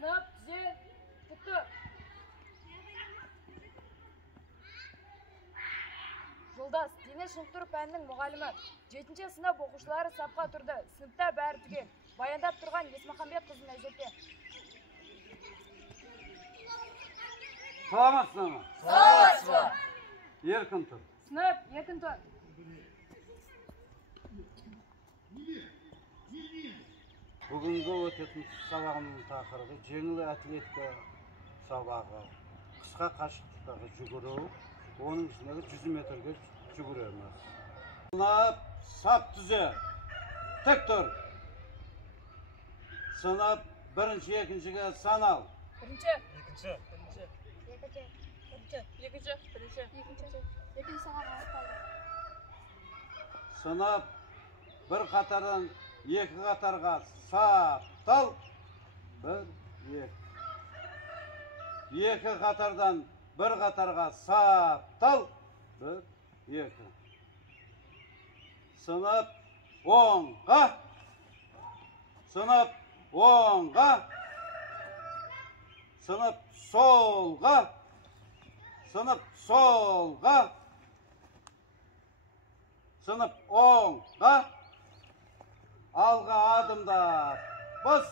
Sınıf düzen tuttu. Жолдас, дене шынықтыру пәнінің мұғалімі. 7-ші сынып оқушылары сапқа тұрды. Сыныпта бәрі түгел. Баяндап тұрған Есмахамбет қызын әзірге. Саламатсыз ма? Саламатсыз. Еркін тұр. Сынып, еркін тұр. Бүгінгі өтетін сабағының тақырыбы жеңіл атлетика сабағы. Қысқа қашықтықтағы жүгіру, оның ішіндегі 100 метрге жүгіреміз. Сынып, сап түзе. Тік тұр. Сынып, бірінші, екіншіге санал. Бірінші. Екінші. Екінші сағаға аяқталды. Сынып, бір қатардан екі қатарға саптал. Бір, екі. Екі қатардан бір қатарға саптал. Бір, екі. Сынып, оңға. Сынып, оңға. Сынып, солға. Сынып, солға. Сынып, оңға. Алға адымдап. Бас.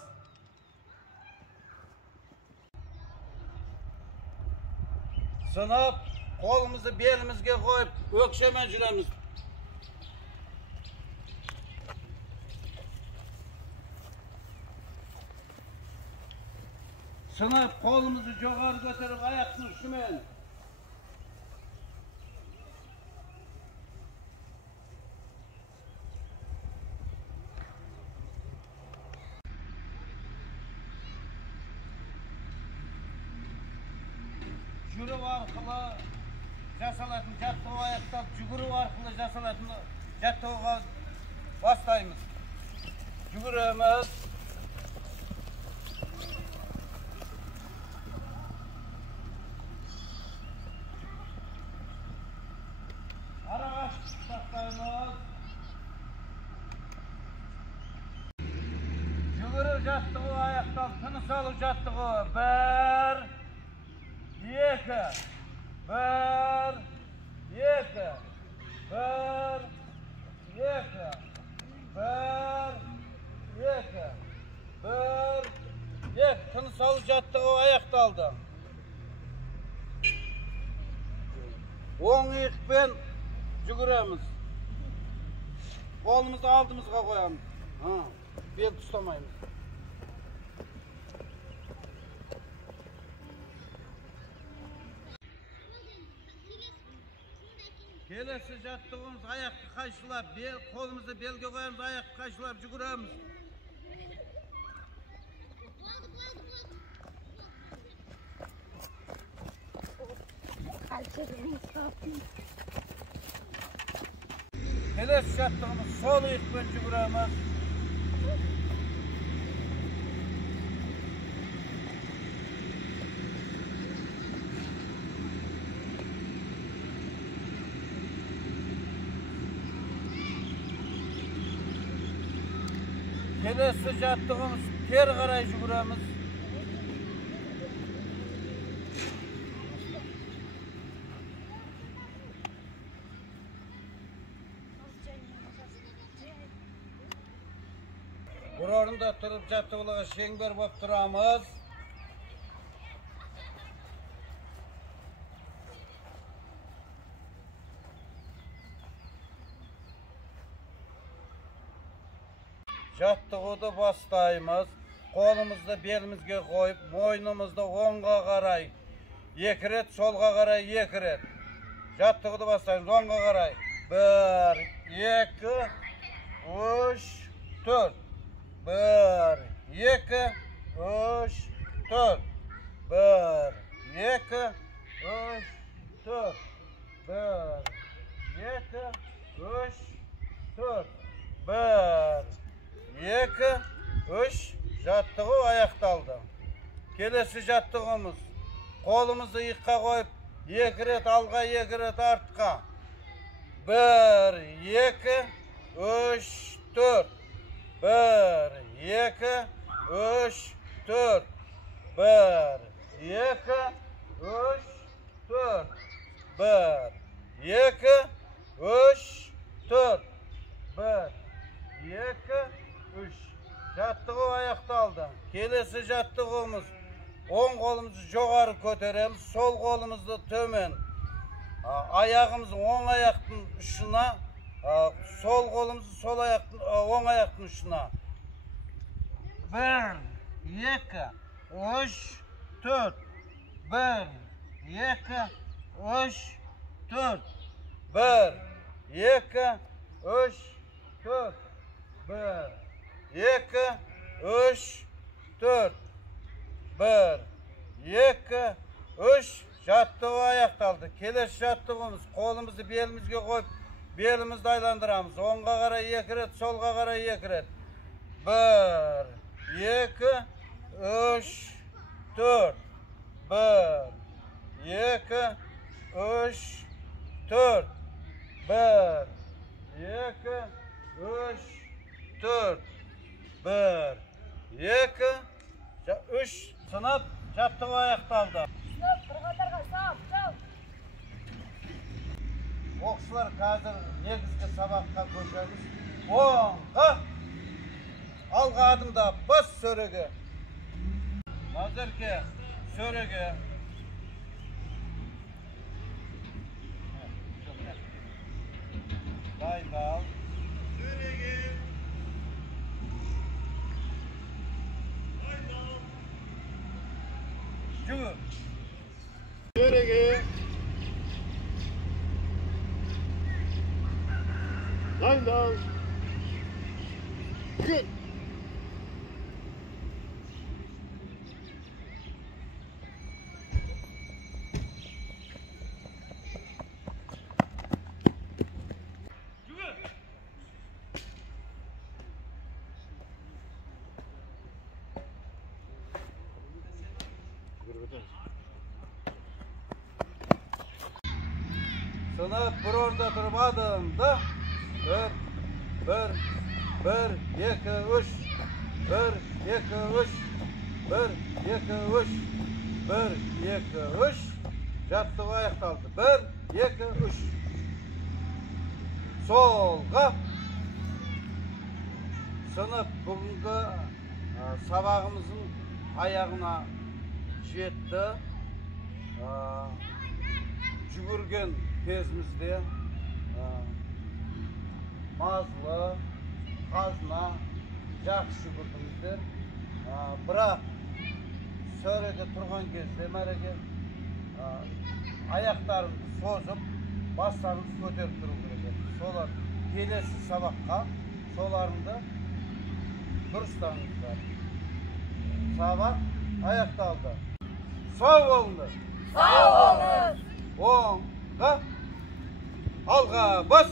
Сынып, қолымызды белімізге қойып, өкшемен жүреміз. Сынып, қолымызды жоғары көтеріп, аяқтың ұшымен. Жүру арқылы жасалатын жаттығу аяқтап, жүгіру арқылы жасалатын жаттығуға бастаймыз. Жүгіреміз. Арақашықтық сақтаймыз. Жүгіру жаттығу аяқтап, тыныс алу жаттығу. Бір, екі, бір, екі, бір, екі, бір, екі, бір, екі. Тыныс алу жаттығу аяқталды. Оң иықпен жүгіреміз. Қолымызды алдымызға қоямыз. Бел ұстамаймыз. Келесі жаттығуымыз аяқты қайшылап, қолымызды белге қоямыз, аяқты қайшылап жүгіреміз. Келесі жаттығымыз сол иықпен жүгіреміз. Келесі жаттығымыз кері қарай жүгіреміз. Бір орында тұрып жаттығуға шеңбер болып тұрамыз. Жаттығуды бастаймыз. Қолымызды белімізге қойып, мойнымызды оңға қарай, екі рет, солға қарай, екі рет. Жаттығуды бастаймыз, оңға қарай. Бір, екі, үш, төрт. Бір, екі, үш, төрт. Бір, екі, үш, төрт. Бір, екі, үш, төрт. Бір, екі, үш. Жаттығу аяқталды. Келесі жаттығымыз. Қолымызды иыққа қойып, екі рет алға, екі рет артқа. Бір, екі, үш, төрт. Бір, екі, үш, төрт. 1, 2, 3, 4. 1, 2, 3, 4. 1, 2, 3. Jattığı ayaktaldı. Kelesi jattığımız. On kolumuzu yukarı götüremiz, sol kolumuzu tömen. Ayağımızın on ayakın uçuna, sol kolumuzu sol ayakın on ayakın uçuna. 1, 2, 3, 4. 1, 2, 3, 4. 1, 2, 3, 4. 1, 2, 3, 4. 1, 2, 3. Jattığı ayaktaldı. Keleş jattığımız kolumuzu belimizge koyup belimizde aylandıramız. Onga kara 2 ret, solga kara 2 ret. 1, 2, 3, 4. 1, 2, 3, 4. 1, 2, 3, 4. 1, 2, 3. Sınıf jattığı ayaktaldı. Sınıf bir qatarga saf, çal. Оқушылар қазір негізгі сабаққа көшеміз. Оңға алға адымда бас сөреге. Назерке сөреге. Дайындал. Сөреге. Жүгір. Söreге. Dayndal. Gül. Sınıf bir orada durmadım da. 1, 2, 3. 1, 2, 3. 1, 2, 3. 1, 2, 3. Jattığı ayaktaldı. 1, 2, 3. Solga. Sınıf bugünkü sabahımızın ayağına jetti. Жүгірген кезімізде мазлы, қазына жақсы жүгірдіңіздер. Бірақ сөреге тұрған кезде мәреге аяқтарыңызды созып, бастарыңызды көтеріп тұру керек. Солар келесі сабаққа соларыңды дұрыстаңыздар. Сабақ аяқталды. Сау болыңдар. Sağ olun. Oңға, алға бас.